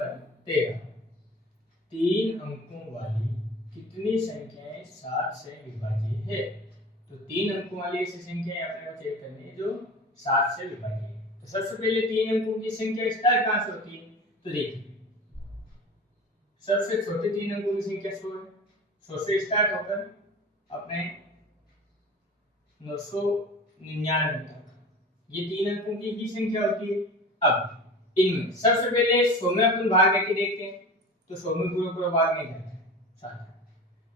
13 तीन अंकों वाली कितनी संख्याएं 7 से विभाज्य है? तो तीन अंकों वाली ऐसी संख्याएं अपने को चेक करनी है जो 7 से विभाज्य है। तो सबसे पहले तीन अंकों की संख्या स्टार्ट कहां से होती है? तो देखिए सबसे छोटे तीन अंकों की संख्या 100 है। 100 से स्टार्ट होकर अपने 999 तक ये तीन अंकों की ही संख्या होती है। अब इनमें सबसे पहले 100 में अपन भाग करके देखते हैं। तो 100 में पूरा भाग नहीं करते साथ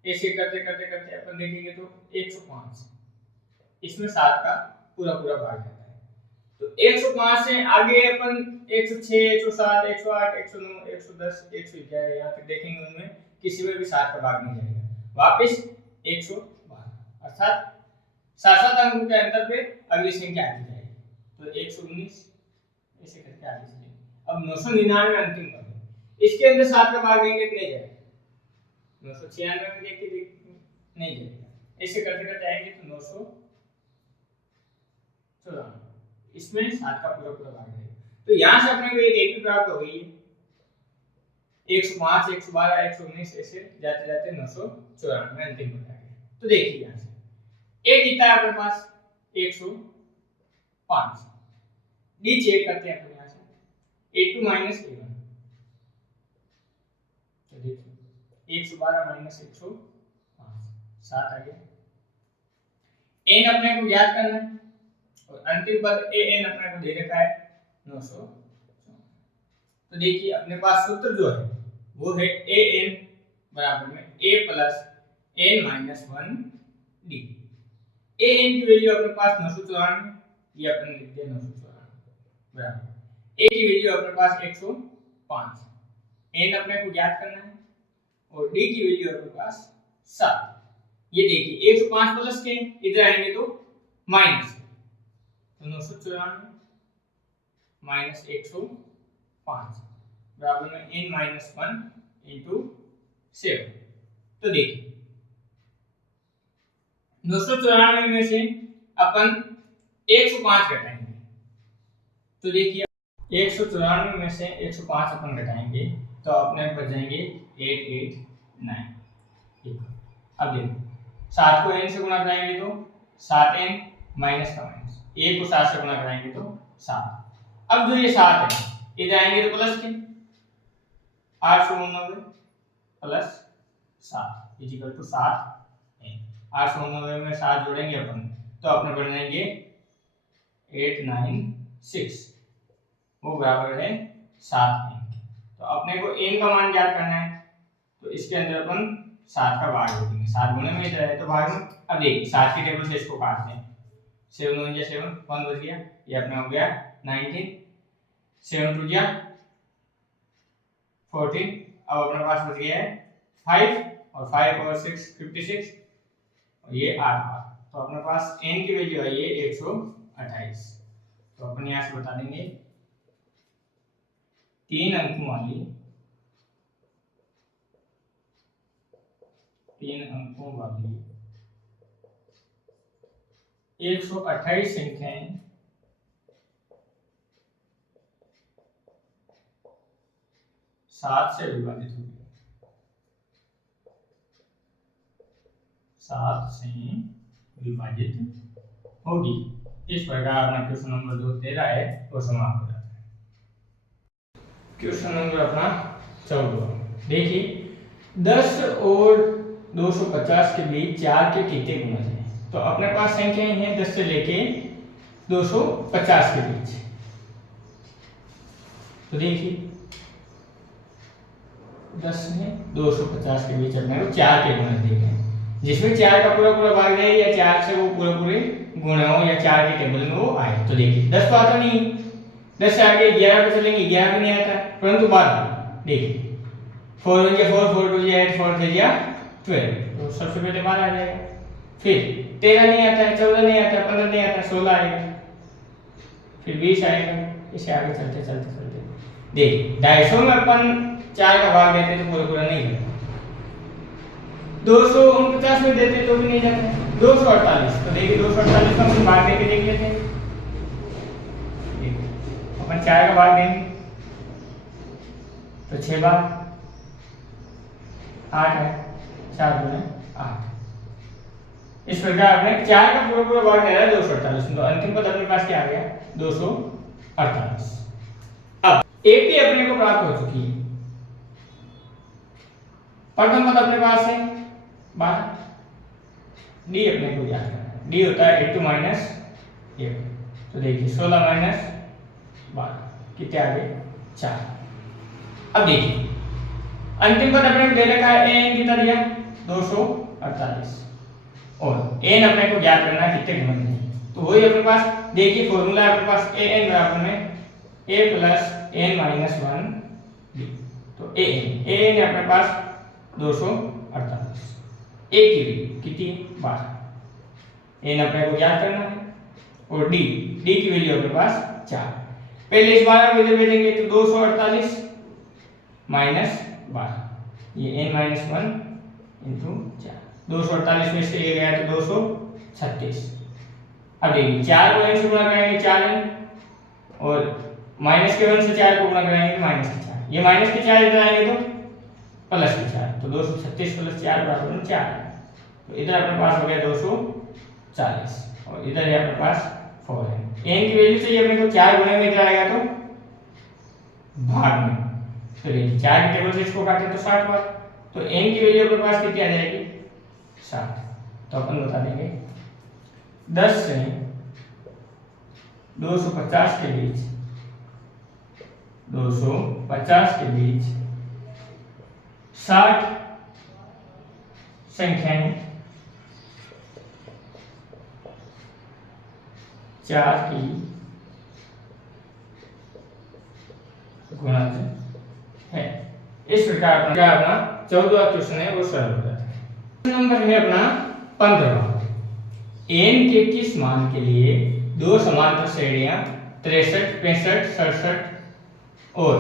ऐसे करते करते करते अपन देखेंगे तो 105 इसमें 7 का पूरा भाग जाता है। तो 105 से आगे अपन 106 107 108 109 110 111 यहाँ तक देखेंगे, उनमें किसी में भी 7 का भाग नहीं जाएगा। वापस 112 अर्थात 7 अंकों के अंतर पे अगली संख्या आती जाएगी। तो 119 ऐसे करके आगे चलेंगे। अब 999 अंतिम पद है, इसके अंदर 7 का भाग देंगे तो नहीं जाएगा। 996 में देखिए नहीं जाएगा। ऐसे करते करते आएंगे तो 994 इसमें 7 का पूरा भाग देगा। तो यहाँ से अपने को एक एपी प्राप्त हो गई है। 105 112 119 ऐसे जाते जाते 994 अंतिम पद आ गया। तो देखिए यहाँ से एक कितना है अपने पास 105 डी चेक करते हैं अपन यहाँ से A2 माइनस A1 तो देखिए 112 माइनस 105 7 आ गया। n अपने को ज्ञात करना है और अंतिम पद an अपने को दे रखा है 900। तो देखिए अपने पास सूत्र जो है वो है an बराबर में a plus n minus 1 d। an की वैल्यू अपने पास 994 ये अपन लिख दिया 994 बराबर a की वैल्यू अपने पास 105 n अपने को ज्ञात करना है और d की वैल्यू अपने पास 7। ये देखिए 105 प्लस के इधर आएंगे तो माइनस तो 994 माइनस 105 बराबर में n माइनस 1 इंटू 7। तो देखिए 994 में से अपन 105 घटाएंगे तो देखिए 194 में से 105 अपन घटाएंगे तो अपने बच जाएंगे 889। अब देखो 7 को n से गुणा कराएंगे तो 7n माइनस का माइनस 1 को 7 से गुणा कराएंगे तो 7। अब जो ये 7 है इधर आएंगे तो प्लस के 899 प्लस 7 इक्वल टू 7n। 899 में 7 जोड़ेंगे अपन तो अपने बन जाएंगे 896 वो बराबर है 7n। तो अपने को n का मान ज्ञात करना है तो इसके अंदर अपन 7 का भाग देंगे। 7 गुणे में इधर है तो भाग में। अब देखिए 7 की टेबल से इसको काटते हैं 7 1 7 1 बच गया, ये अपना हो गया 19 7 2 जा 14। अब अपने पास बच गया है 5 और 5 और 6 56 और ये 8 बार। तो अपने पास n की वैल्यू है ये 128। तो अपन यहाँ से बता देंगे तीन अंकों वाली 128 संख्याएं 7 से विभाजित होगी। 7 से विभाजित होगी। इस प्रकार अपना क्वेश्चन नंबर 2 दे रहा है वो समाप्त हो जाता है। क्वेश्चन नंबर अपना 14 देखिए 10 और 250 के बीच 4 के कितने गुणज हैं? तो अपने पास संख्याएं हैं 10 से लेके 250 के बीच। तो देखिए 10 से 250 के बीच अपने को 4 के गुणज देखे हैं जिसमें 4 का पूरा भाग जाए या 4 से वो पूरे गुणा हो या 4 के टेबल में वो आए। तो देखिए 10 तो आता नहीं, 10 से आगे 11 पे चलेंगे 11 भी नहीं आता, परंतु बाद देखिए 4 1 4 4 2 8 4 3 12 तो सबसे पहले 12 आ जाएगा। फिर 13 नहीं आता है, 14 नहीं आता है, 15 नहीं आता है, 16 आएगा, फिर 20 आएगा। इसे आगे चलते चलते चलते देखिए 250 में अपन 4 का भाग देते तो पूरा नहीं होता। 249 में देते तो भी नहीं जाता। 248 तो देखिए 248 का अपन भाग देके देख लेते हैं। अपन 4 का भाग देंगे तो 6 बार 8 है, 4 दूनी 8। इस प्रकार आपने 4 का पूरा पूरा भाग क्या है 248, तो अंतिम पद अपने पास क्या आ गया 248। अब एपी अपने को प्राप्त हो चुकी है। प्रथम पद अपने पास है 12, डी अपने को याद करना है, डी होता है 82 माइनस 1, तो देखिए 16 माइनस 12 कितने आ गए 4। अब देखिए अंतिम पद अपने को दे रखा है एन कितना दिया 248, और एन अपने को ज्ञात करना है कितने गुणन है, तो वही अपने पास देखिए फॉर्मूला है अपने पास ए एन बराबर में a plus n minus 1 b, तो ए एन है अपने पास 248, ए की वैल्यू कितनी 12, एन अपने को ज्ञात करना है, और डी की वैल्यू अपने पास 4। पहले इस 12 को इधर भेजेंगे तो 248 माइनस 12, ये n माइनस 1 इंटू 4, 248 में से ये गया तो 236। अब देखिए 4 को n से गुणा करेंगे 4n, और माइनस के 1 से 4 को गुणा कराएंगे तो माइनस के 4, ये माइनस के 4 इधर आएंगे तो प्लस के 4, तो 236 प्लस 4 बराबर 4 है, तो इधर अपने पास हो गया 240, और इधर है अपने पास 4 है। n की वैल्यू चाहिए अपने को 4 गुणे में इधर आएगा तो भाग में, तो देखिए 4 के टेबल से इसको काटे तो 60 बार, तो n की वैल्यू अपने पास कितनी आ जाएगी 60, तो अपन बता देंगे 10 से 250 के बीच 60 संख्याएं 4 की गुणज है। इस प्रकार अपना 14वां क्वेश्चन है वो सॉल्व हो जाता है। नंबर है अपना 15वां, n के किस मान के लिए दो समांतर श्रेणियां 63, 65, 67 और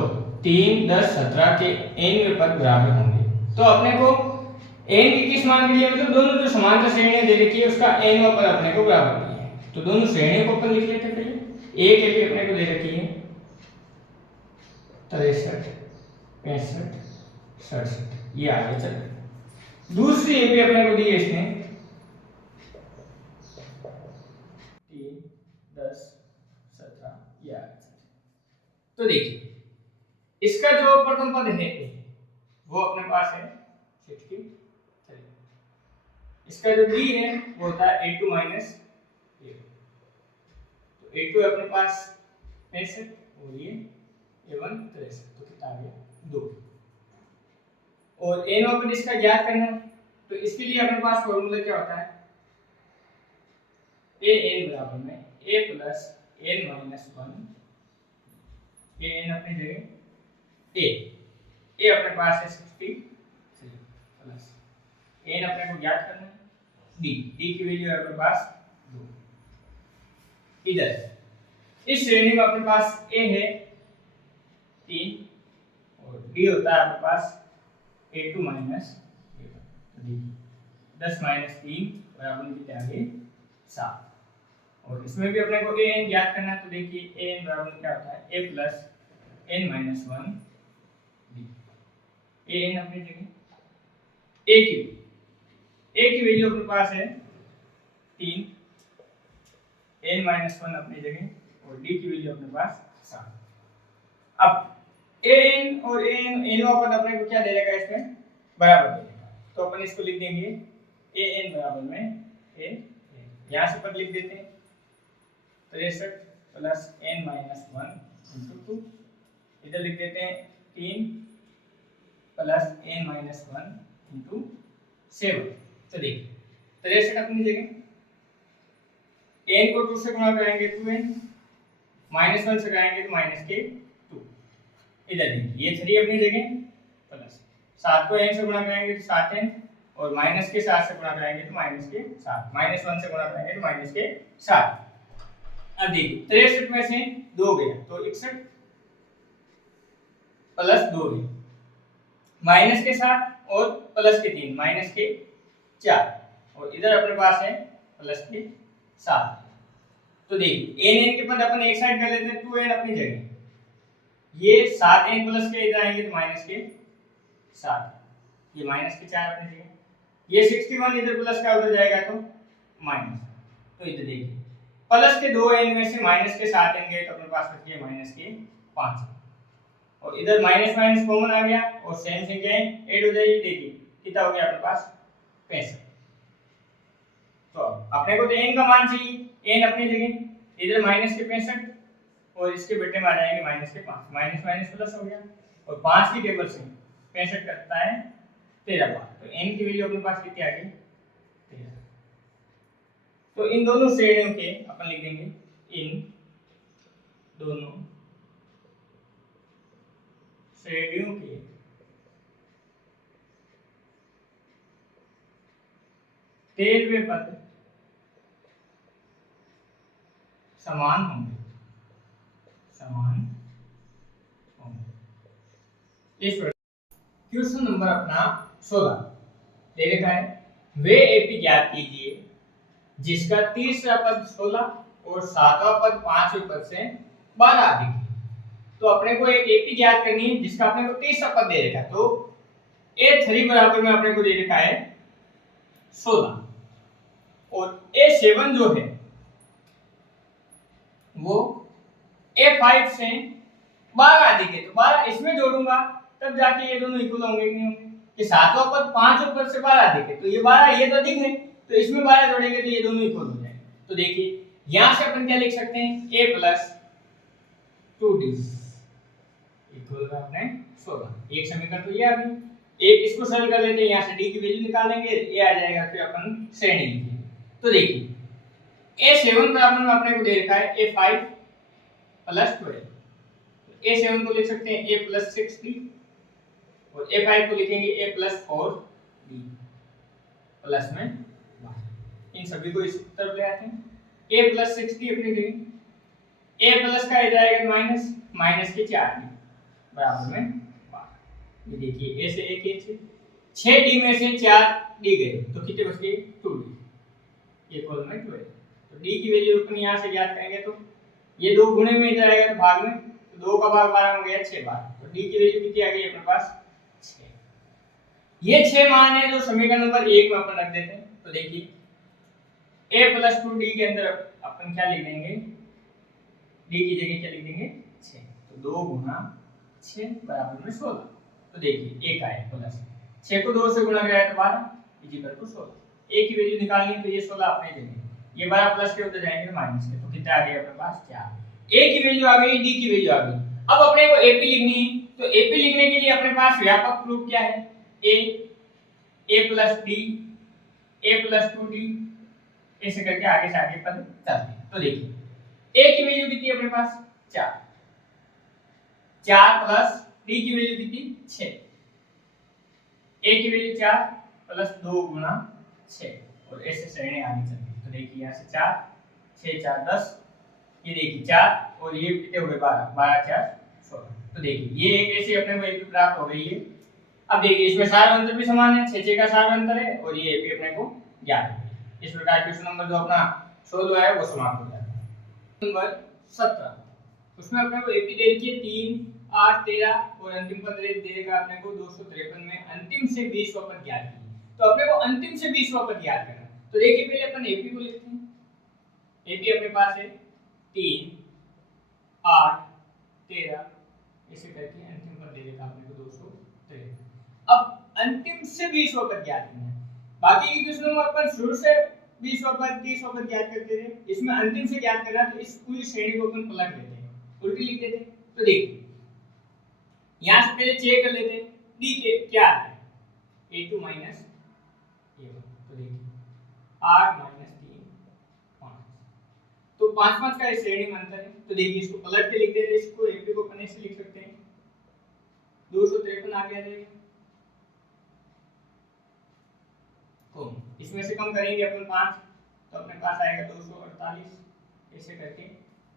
3, 10, 17 के nवें पद बराबर होंगे। तो अपने को n के किस मान के लिए मतलब दोनों जो समांतर श्रेणियां दे रखी है उसका nवां पद अपने को बराबर दिया है, तो दोनों श्रेणियों को अपन लिख लेते हैं। पहले a के लिए अपने को दे रखी है 63, 65, 67, ये आगे चल रहा है। दूसरी ए पे अपने को दी है इसने 3, 10, 17, ये आगे चल रहा है। तो देखिए इसका जो प्रथम पद है वो अपने पास है 63, इसका जो डी है वो होता है 82 माइनस 1, तो 82 अपने पास 65 और ये a1 63, तो कितना आ गया 2, और n ओपन इसका ज्ञात करना है, तो इसके लिए अपने पास फॉर्मूला क्या होता है a n बराबर में a plus n minus 1, a n अपनी जगह a अपने पास है 63 प्लस n अपने को ज्ञात करना है, d की वैल्यू अपने पास 2। इधर इस श्रेणी में अपने पास a है 3 और d होता है अपने पास a2 माइनस 10 माइनस 3 बराबर कितने आ गए 7, और इसमें भी अपने को an ज्ञात करना है, तो देखिए an बराबर क्या होता है a plus n minus 1 b, an अपनी जगह a की वैल्यू अपने पास है 3, n माइनस 1 अपनी जगह, और d की वैल्यू अपने पास 7। अब an और n पद अपने को क्या दे देगा इसमें बराबर दे देगा, तो अपन इसको लिख देंगे an बराबर में a, यहाँ से पद लिख देते हैं 63 प्लस n माइनस 1 इंटू 2, इधर लिख देते हैं 3 प्लस n माइनस 1 इंटू 7, तो देखिए 63 अपनी जगह, n को 2 से गुणा करेंगे 2n, माइनस 1 से करेंगे तो माइनस के 2, इधर देखिए ये 3 अपनी जगह प्लस 7 को n से गुणा करेंगे तो 7n, और माइनस के 7 से गुणा करेंगे तो माइनस के 7, माइनस 1 से गुणा करेंगे तो माइनस के 7। अब देखिए 63 में से 2 गया तो 61 प्लस 2 गया, माइनस के 7 और प्लस के 3 माइनस के 4, और इधर अपने पास है प्लस के 7। तो देखिए n के पद अपन एक साइड कर लेते हैं, 2n अपनी जगह, ये 7n प्लस के इधर आएंगे तो माइनस के 7, ये माइनस के 4 अपनी जगह, ये 61 इधर प्लस का उधर जाएगा तो माइनस। तो इधर देखिए प्लस के 2n में से माइनस के 7n गए तो अपने पास बच गया माइनस के 5, और इधर माइनस माइनस कॉमन आ गया और सेम संख्याएं ऐड हो जाएगी। देखिए कितना हो गया अपने पास 65। तो अपने को तो n का मान चाहिए, n अपनी जगह, इधर माइनस के 65 और इसके बेटे में आ जाएंगे माइनस के 5, माइनस माइनस प्लस हो गया, और 5 की टेबल से 65 करता है 13 बार, तो n की वैल्यू अपने पास कितनी आ गई 13। तो इन दोनों श्रेणियों के अपन लिख देंगे, इन दोनों श्रेणियों के तेरहवें पद समान होंगे, समान होंगे। इस क्वेश्चन नंबर अपना 16 दे रखा है, वे एपी ज्ञात कीजिए जिसका तीसरा पद 16 और सातवां पद 5वें पद से 12 अधिक है। तो अपने को एक एपी ज्ञात करनी है जिसका अपने को तीसरा पद दे रखा है, तो a3 बराबर में अपने को दे रखा है 16 और a7 जो है वो a5 से 12 अधिक है, तो 12 इसमें जोड़ूंगा तब जाके ये दोनों इक्वल होंगे नहीं होंगे, कि सातवां पद 5वें पद से 12 अधिक है, तो ये 12 ये तो अधिक है, तो इसमें 12 जोड़ेंगे तो ये दोनों इक्वल हो जाएंगे। तो देखिए यहां से अपन क्या लिख सकते हैं, a प्लस 2d इक्वल है अपने 16, एक समीकरण तो ये आ गई। एक इसको सरल कर लेते हैं, यहां से d की वैल्यू निकालेंगे, ये आ जाएगा, फिर अपन श्रेणी लिखेंगे। तो देखिए a7 बराबर में अपने को दे रखा है a5 प्लस 12, a7 को लिख सकते हैं a प्लस 6d और a5 को लिखेंगे a प्लस 4d प्लस में 12। इन सभी को इस तरफ ले आते हैं, a प्लस 6d अपनी जगह, a प्लस का इधर आएगा माइनस, माइनस के 4d बराबर में 12। ये देखिए a से एक है 6d में से 4d गए तो कितने बच गए 2d, ये इक्वल में 12। तो d की वैल्यू अपन यहां से ज्ञात करेंगे, तो ये दो गुणे में इधर आएगा तो भाग में, तो 2 का भाग 12 में गया 6 बार, तो d की वैल्यू कितनी आ गई अपने पास 6। ये 6 मान है जो समीकरण नंबर 1 में अपन रख देते हैं। तो देखिए a प्लस 2d के अंदर अपन क्या लिख देंगे, d की जगह क्या लिख देंगे 6, तो 2 गुना 6 बराबर में 16। तो देखिए एक आए प्लस 6 को 2 से गुणा किया तो 12 इक्वल टू 16, a की वैल्यू निकालनी है तो ये 16 अपने जगह, ये 12 प्लस के उधर जाएंगे माइनस के, तो कितना आ गया अपने पास 4। a की वैल्यू आ गई, d की वैल्यू आ गई। अब अपने को ap लिखनी है, तो ap लिखने के लिए अपने पास व्यापक रूप क्या है, a plus d a plus 2d, ऐसे करके आगे से आगे पद चलते हैं। तो देखिए a की वैल्यू कितनी है अपने पास 4, 4 प्लस d की वैल्यू कितनी 6, a की वैल्यू 4 प्लस 2 गुना 6, और ऐसे श्रेणी आगे चलती है। तो देखिए यहाँ से 4 6 4 10, ये देखिए 4 और ये कितने हो गए 12, 12 4 16। तो देखिए ये एक ऐसे अपने को एक प्राप्त हो गई है। अब देखिए इसमें सार अंतर भी समान है, 6 6 का सार अंतर है और ये भी अपने को ज्ञात है। इस प्रकार क्वेश्चन नंबर जो अपना 16 है वो समाप्त हो जाता है। नंबर 17 उसमें अपने को एपी दे रखी है 3 8 13 और अंतिम पद दे देगा अपने को 253 में अंतिम से 20वां पद ज्ञात कीजिए। तो अपने को अंतिम से 20वां पद ज्ञात करना है। तो देखिए पहले अपन एपी को लिखते हैं, एपी अपने पास है 3 8 13, ऐसे करके अंतिम पद दे देगा अपने को 253। अब अंतिम से 20वां पद ज्ञात करना है। बाकी के क्वेश्चनों में अपन शुरू से 20वां पद 30वां पद ज्ञात करते थे, इसमें अंतिम से ज्ञात करना तो इस पूरी श्रेणी को अपन पलट लेते हैं, उल्टी लिख देते हैं। तो देखिए यहां से पहले चेक कर लेते हैं डी के क्या है, a2 माइनस a1। तो देखिए 8 माइनस 3 5, तो 5 5 का इस श्रेणी में अंतर है। तो देखिए इसको पलट के लिख देते हैं, इसको एपी को अपन ऐसे लिख सकते हैं 253 आ गया रहेगा, इसमें से कम करेंगे अपन 5 तो अपने पास आएगा 248, ऐसे करके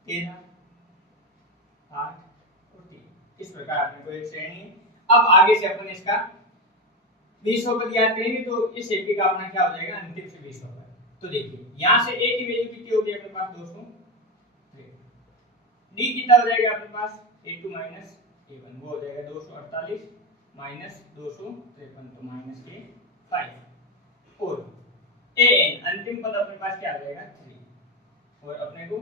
13 8 और 3, इस प्रकार अपने को एक श्रेणी है। अब आगे से अपन इसका 20वां पद याद करेंगे, तो इस एपी का अपना क्या हो जाएगा अंतिम से 20वां पद। तो देखिए यहां से a की वैल्यू कितनी होगी अपने पास 200, डी कितना हो जाएगा अपने पास a2 माइनस A1 वो हो जाएगा 248 माइनस 253 तो माइनस के 5 और an अंतिम पद अपने पास क्या आ जाएगा 3 और अपने को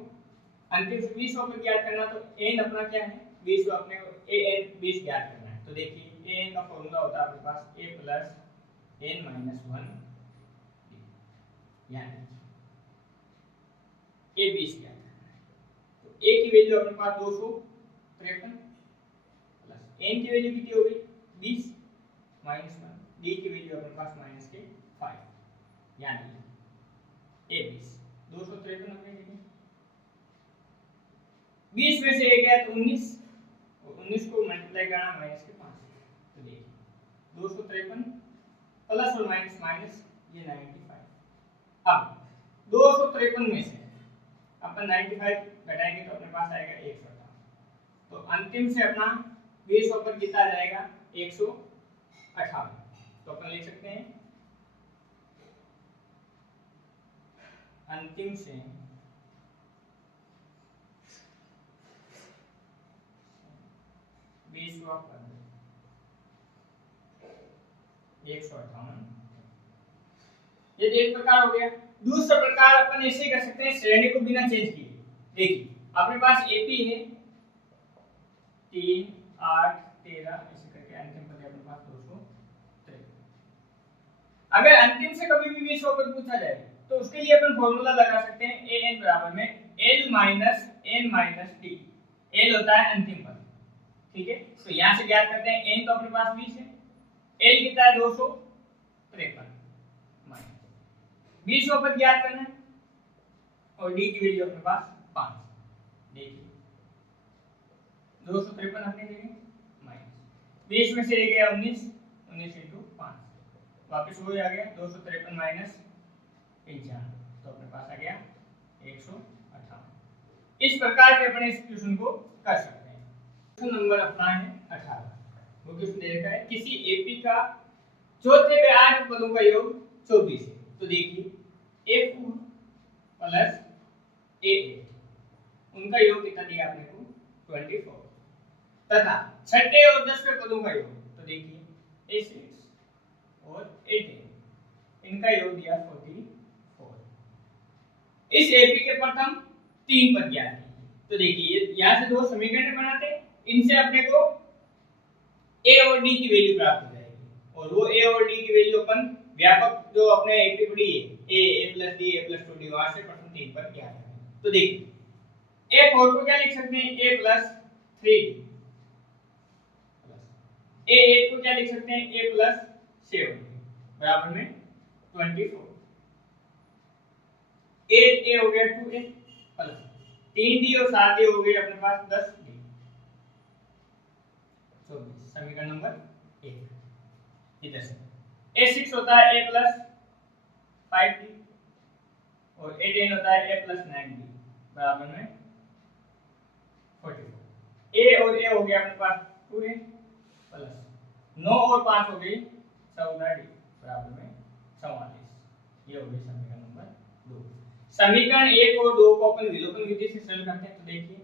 अंतिम से 20 पर ज्ञात करना तो n अपना क्या है 20 को अपने को an 20 ज्ञात करना है तो देखिए an का फॉर्मूला होता है अपने पास a प्लस n माइनस 1 यानी a 20 ज्ञात करना है तो a की वैल्यू अपने पास 253 प्लस n की वैल्यू कितनी होगी 20 माइनस 1 d की वैल्यू अपने पास माइनस के 5 यानी a 20 253 हमने लिखा 20 में से एक गया तो 19 और 19 को मल्टीप्लाई करना माइनस के 5 तो देखिए 253 प्लस और माइनस माइनस ये 95 अब 253 में से अपन 95 घटाएंगे तो अपने पास आएगा 158 तो अंतिम से अपना 20 पर कितना आ जाएगा 158 तो अपन लिख सकते हैं अंतिम से 158 ये एक प्रकार हो गया दूसरा प्रकार अपन ऐसे कर सकते हैं श्रेणी को बिना चेंज किए देखिए अपने पास एपी है 3 8 13 ऐसे करके अंतिम पद अपने पास 253 अगर अंतिम से कभी भी 20 पद पूछा जाए तो उसके लिए अपन फॉर्मूला लगा सकते हैं an बराबर में l minus n minus t l होता है अंतिम पद ठीक है तो यहां से ज्ञात करते हैं n तो अपने पास 20 है l कितना है 253 20 पद ज्ञात करना है और d की वैल्यू अपने पास 5 देखिए 253 अपने जगह माइनस 20 में से एक गया 19 19 into 5 वापस वही आ गया 253 माइनस 55 तो अपने पास आ गया 158 इस प्रकार के अपने इस क्वेश्चन को कर सकते हैं क्वेश्चन नंबर अपना है 18 वो क्वेश्चन दे रखा है किसी एपी का चौथे में 8 पदों का योग 24 है तो देखिए F4 प्लस A8 उनका योग कितना दिया आपने को 24 तथा छठे और 10वें पदों का योग तो देखिए A6 और A10 इनका योग दिया 44 इस एपी के प्रथम 3 पद ज्ञात कीजिए तो देखिए यहां से दो समीकरण बनाते हैं इनसे अपने को a और d की वैल्यू प्राप्त हो जाएगी और वो a और d की वैल्यू अपन व्यापक जो अपने एपी पड़ी है a plus d a plus 2d वहां से प्रथम 3 पद ज्ञात करें तो देखिए a4 को क्या लिख सकते हैं a plus 3d a8 को क्या लिख सकते हैं a plus 7d बराबर में 24 8a हो गया 2a प्लस 3d और 7d हो गए अपने पास 10d 24 समीकरण नंबर 1 इधर से a6 होता है a plus 5d और a10 होता है a plus 9d बराबर में 44 a और a हो गया अपने पास 2a प्लस 9 और 5 हो गई 14d बराबर में 44 ये हो गई समीकरण नंबर 2 समीकरण 1 और 2 को अपन विलोपन विधि से सरल करते हैं तो देखिए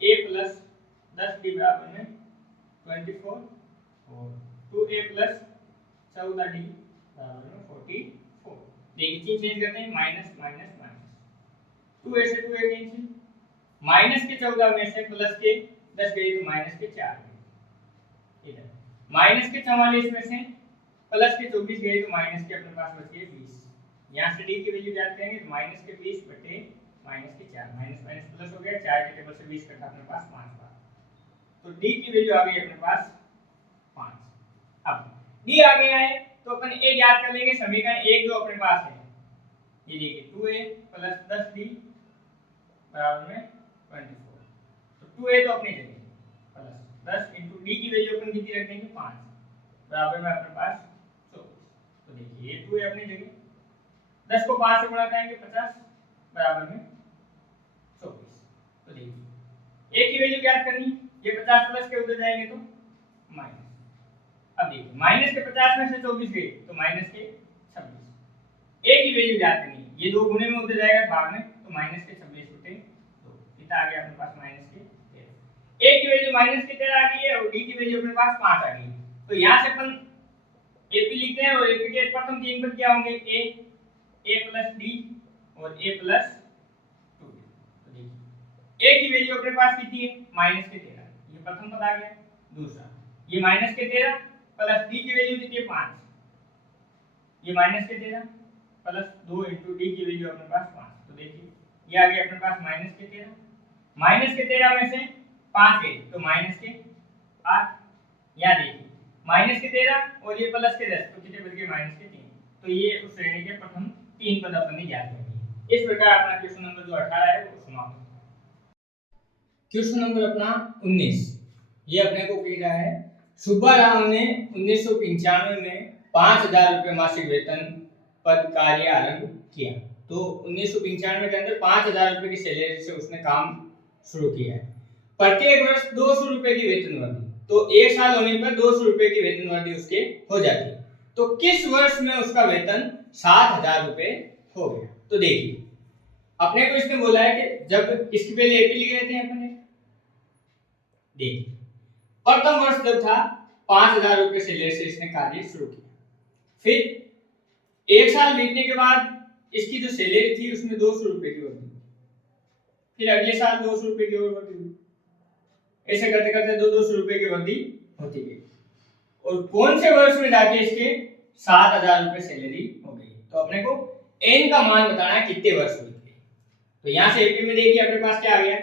a plus 10d बराबर में 24 और 2a plus 14d बराबर में 44 देखिए चिन्ह चेंज करते हैं माइनस माइनस माइनस 2a से 2a कैंसिल माइनस के 14 में से प्लस के 10 गए तो माइनस के 4 गए इधर माइनस के 44 में से प्लस के 24 गए तो माइनस के अपने पास बच गए 20 यहां से d की वैल्यू ज्ञात करेंगे तो माइनस के 20 बटे माइनस के 4 माइनस माइनस प्लस हो गया 4 के टेबल से 20 कटा अपने पास 5 बार तो d की वैल्यू आ गई अपने पास 5 अब d आ गया है तो अपन a ज्ञात कर लेंगे समीकरण 1 जो अपने पास है ये देखिए 2a प्लस 10d बराबर में 24 तो 2a तो अपनी जगह प्लस 10 into d की वैल्यू अपन कितनी रख देंगे 5 बराबर में अपने पास 24 तो देखिए ये 2a अपनी जगह 10 को 5 से गुणा करेंगे 50 बराबर में 24 तो देखिए a की वैल्यू ज्ञात करनी ये 50 प्लस के उधर जाएंगे तो माइनस अब देखिए माइनस के 50 में से 24 गए तो माइनस के 26 a की वैल्यू ज्ञात करनी ये दो गुणे में उधर जाएगा भाग में तो माइनस के 26 बटे 2 कितना आ गया अपने पास माइनस के 13 ए की वैल्यू -13 आ गई है और डी की वैल्यू अपने पास 5 आ गई है। तो यहाँ से अपन एपी लिखते हैं और एपी के प्रथम तीन पद क्या होंगे, ए प्लस डी और ए प्लस 2। तो देखिए ए की वैल्यू अपने पास कितनी है, -13, ये प्रथम पद आ गया। दूसरा ये -13 प्लस डी की वैल्यू कितनी है, 5, ये -13 प्लस 2 इंटू डी की वैल्यू अपने पास 5। तो देखिए ये आ गया अपने पास -13 में से 5 गए तो -8, यहाँ देखिए -13 और ये +10 तो कितने बच गए, -3। तो ये उस श्रेणी के प्रथम तीन पद अपन ने ज्ञात कर दिए। इस प्रकार अपना क्वेश्चन नंबर जो 18 है वो समाप्त होता है। क्वेश्चन नंबर अपना 19, ये अपने को कह रहा है सुब्बा राव ने 1995 में 5000 रुपए मासिक वेतन पद कार्य आरंभ किया। तो 1995 के अंदर 5000 रुपए की सैलरी से उसने काम शुरू किया है। प्रत्येक वर्ष 200 रुपए की वेतन वृद्धि, तो एक साल होने पर 200 रुपए की वेतन वृद्धि उसके हो जाती है। तो किस वर्ष में उसका वेतन 7000 रुपए हो गया। तो देखिए अपने को इसने बोला है कि जब इसके पहले एपी लिख रहे थे अपने, देखिए प्रथम वर्ष जब था 5000 रुपए सैलरी से इसने कार्य शुरू किया, फिर एक साल बीतने के बाद इसकी जो सैलरी थी उसमें 200 रुपए की वृद्धि, फिर अगले साल 200 रुपए की और वृद्धि, ऐसे करते करते 200 रुपए की वृद्धि होती गई और कौन से वर्ष में जाके इसके 7000 रुपए सैलरी हो गई। तो अपने को एन का मान बताना है कितने वर्ष हुए थे। तो यहां से एपी में देखिए अपने पास क्या आ गया,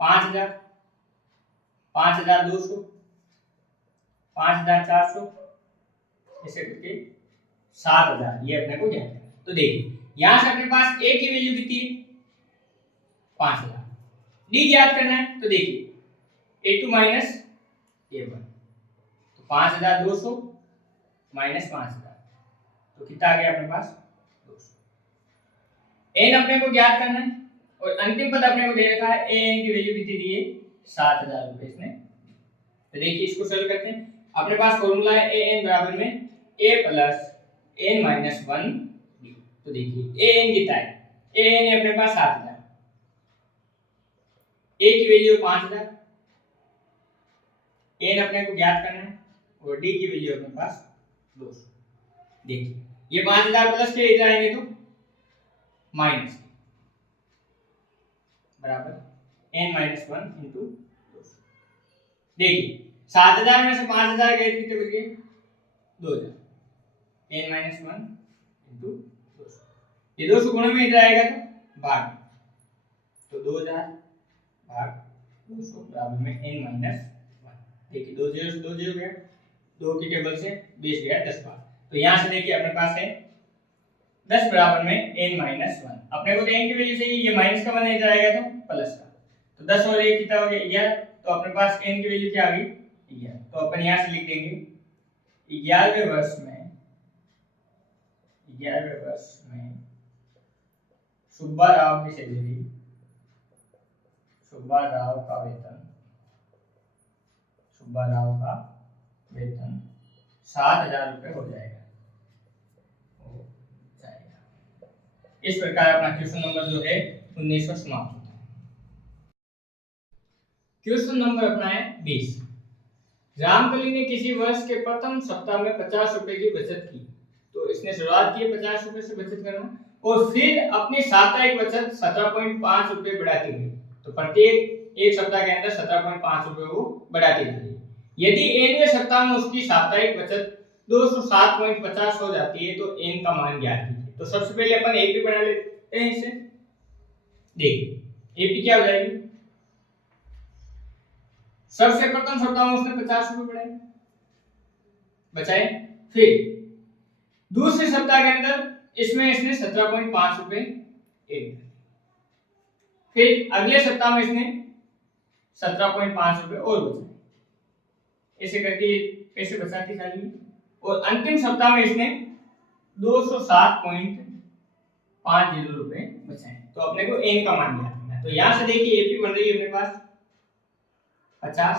5000, 5200, 5400, ऐसे करके 7000, ये अपने को ज्ञात करना है। तो देखिए यहां से अपने पास ए की वैल्यू कितनी है, 5000, डी ज्ञात करना है। तो देखिए A2 माइनस A1, तो 5200 माइनस 5000, तो कितना आ गया अपने पास 200। एन अपने को ज्ञात करना है और अंतिम पद अपने को दे रखा है ए एन की वैल्यू कितनी दी है, 7000 रुपए इसने। तो देखिए इसको सॉल्व करते हैं। अपने पास फॉर्मूला है ए एन बराबर में a plus n minus 1 b। तो देखिए ए एन कितना है, ए एन है अपने पास 7000, ए की वैल्यू 5000, एन अपने को ज्ञात करना है और डी की वैल्यू अपने पास 200। देखिए ये 5000 प्लस के इधर आएंगे तो माइनस बराबर n माइनस 1 इंटू 200। देखिए 7000 में से 5000 गए कितने बच गए, 2000, n माइनस 1 इंटू 200। ये 200 गुणा में इधर आएगा तो भाग, तो 2000 भाग 200 बराबर में n माइनस 1। देखिए 2 0 से 2 0 गया, 2 की टेबल से 20 गया 10 बार। तो यहाँ से देखिए अपने पास है 10 बराबर में n माइनस 1। अपने को तो n की वैल्यू चाहिए, ये माइनस का बना इधर आएगा तो प्लस का, तो 10 और 1 कितना हो गया 11। तो अपने पास n की वैल्यू क्या आ गई 11। तो अपन यहाँ से लिख देंगे 11वें वर्ष में सुब्बा राव की सैलरी, सुब्बा राव का वेतन 7000 रुपए हो जाएगा। इस प्रकार अपना क्वेश्चन नंबर जो है 19 समाप्त होता है। क्वेश्चन नंबर अपना है 20। रामकली ने किसी वर्ष के प्रथम सप्ताह में 50 रुपए की बचत की। तो इसने शुरुआत की 50 रुपए से बचत करना और फिर अपनी साप्ताहिक बचत 17.5 रुपए बढ़ाती गई। तो प्रत्येक एक सप्ताह के अंदर 17.5 रुपए वो बढ़ाती गई। यदि nवें सप्ताह में उसकी साप्ताहिक बचत 207.50 हो जाती है तो n का मान ज्ञात कीजिए। तो सबसे पहले अपन एपी बना लेते हैं इसे। देखिए एपी क्या हो जाएगी, सबसे प्रथम सप्ताह में उसने 50 रुपए बचाए, फिर दूसरे सप्ताह के अंदर इसमें इसने 17.5 रुपए ऐड, फिर अगले सप्ताह में इसने 17.5 रुपए और बचाए, ऐसे करके पैसे बचाती चली और अंतिम सप्ताह में इसने 207.50 रुपए बचाए। तो अपने को n का मान ज्ञात करना है। तो यहां से देखिए एपी बन रही है अपने पास 50,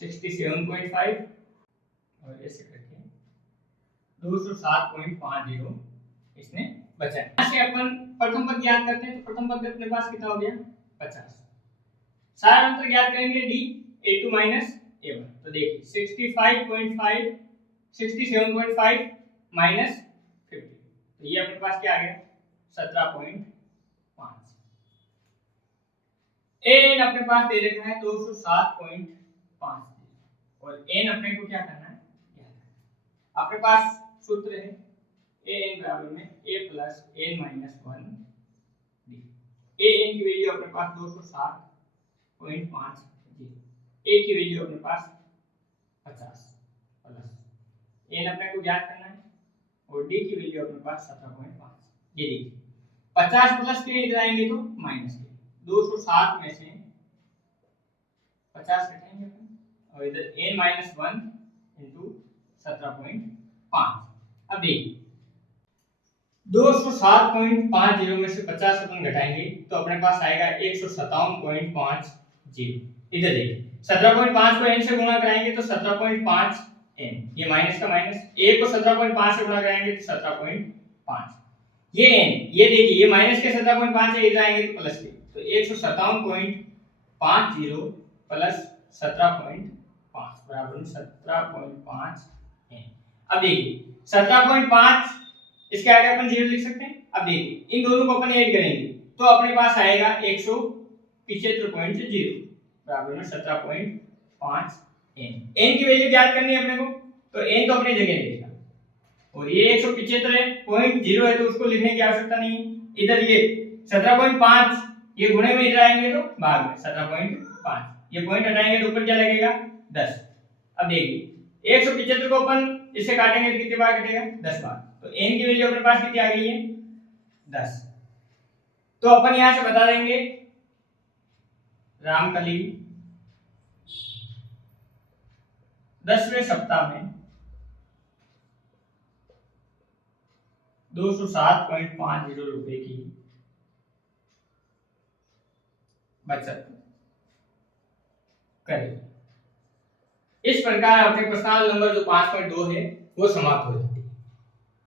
67.5 और ऐसे करके 207.50 इसने बचाया। यहां से अपन प्रथम पद ज्ञात करते हैं। तो प्रथम पद अपने पास कितना हो गया 50, सारा अंतर ज्ञात करेंगे d a2 माइनस a1। तो देखिए 65.5 67.5 माइनस 50, तो ये अपने पास क्या आ गया 17.5। n अपने पास दे रखा है 207.5 और n अपने को क्या करना है, अपने पास सूत्र है an बराबर में a plus n minus 1 d। an की वैल्यू अपने पास 207.5, a की वैल्यू अपने पास 50 प्लस n अपने को ज्ञात करना है और d की वैल्यू अपने पास 17.5। ये देखिए 50 प्लस के इधर आएंगे तो माइनस के, 207 में से 50 घटाएंगे अपन और इधर n माइनस 1 इंटू 17.5। अब देखिए 207.50 में से 50 अपन घटाएंगे तो अपने पास आएगा 157.50। इधर देखिए 17.5 को n से गुणा कराएंगे तो 17.5 n, ये माइनस का माइनस, a को 17.5 से गुणा कराएंगे तो 17.5, ये n, ये देखिए ये माइनस के 17.5 है, इधर आएंगे तो प्लस के, तो 157.50 प्लस 17.5 बराबर 17.5 n। अब देखिए 17.5 इसके आगे अपन 0 लिख सकते हैं। अब देखिए इन दोनों को अपन ऐड करेंगे तो अपने पास आएगा 175.0 बराबर में 17.5 n। n की वैल्यू ज्ञात करनी है अपने को, तो n तो अपनी जगह देगा और ये 175.0 है तो उसको लिखने की आवश्यकता नहीं है। इधर ये 17.5 ये गुणे में इधर आएंगे तो भाग में 17.5, ये पॉइंट हटाएंगे तो ऊपर क्या लगेगा 10। अब देखिए 175 को अपन इससे काटेंगे तो कितने बार कटेगा 10 बार, तो n की वैल्यू अपने पास कितनी आ गई है 10। तो अपन यहां से बता देंगे रामकली 10वें सप्ताह में 207.50 रुपए की बचत करें। इस प्रकार अपने प्रश्नावली नंबर जो 5.2 है वो समाप्त हो जाए।